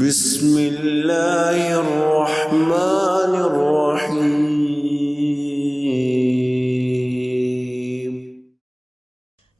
بسم اللہ الرحمن الرحیم۔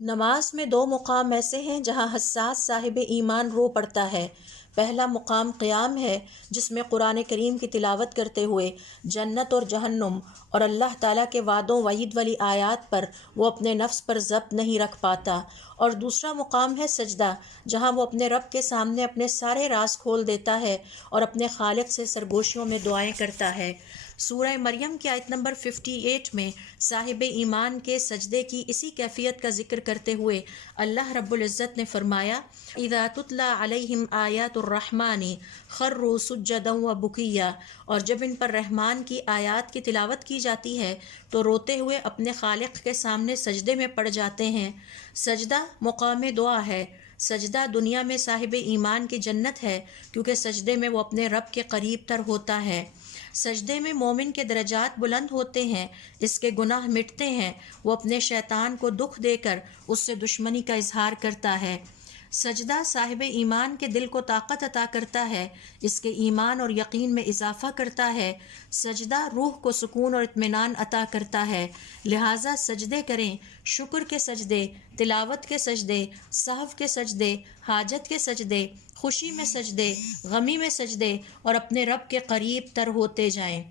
نماز میں دو مقام ایسے ہیں جہاں حساس صاحب ایمان رو پڑتا ہے۔ پہلا مقام قیام ہے، جس میں قرآن کریم کی تلاوت کرتے ہوئے جنت اور جہنم اور اللہ تعالیٰ کے وعدوں وعید والی آیات پر وہ اپنے نفس پر ضبط نہیں رکھ پاتا۔ اور دوسرا مقام ہے سجدہ، جہاں وہ اپنے رب کے سامنے اپنے سارے راز کھول دیتا ہے اور اپنے خالق سے سرگوشیوں میں دعائیں کرتا ہے۔ سورہ مریم کی آیت نمبر 58 میں صاحب ایمان کے سجدے کی اسی کیفیت کا ذکر کرتے ہوئے اللہ رب العزت نے فرمایا، اذا تتلی علیہم آیات الرحمن خروا سجدا وبکیا، اور جب ان پر رحمان کی آیات کی تلاوت کی جاتی ہے تو روتے ہوئے اپنے خالق کے سامنے سجدے میں پڑ جاتے ہیں۔ سجدہ مقام دعا ہے۔ سجدہ دنیا میں صاحب ایمان کی جنت ہے، کیونکہ سجدے میں وہ اپنے رب کے قریب تر ہوتا ہے۔ سجدے میں مومن کے درجات بلند ہوتے ہیں، اس کے گناہ مٹتے ہیں، وہ اپنے شیطان کو دکھ دے کر اس سے دشمنی کا اظہار کرتا ہے۔ سجدہ صاحب ایمان کے دل کو طاقت عطا کرتا ہے، اس کے ایمان اور یقین میں اضافہ کرتا ہے۔ سجدہ روح کو سکون اور اطمینان عطا کرتا ہے، لہٰذا سجدے کریں۔ شکر کے سجدے، تلاوت کے سجدے، سہو کے سجدے، حاجت کے سجدے، خوشی میں سجدے، غمی میں سجدے، اور اپنے رب کے قریب تر ہوتے جائیں۔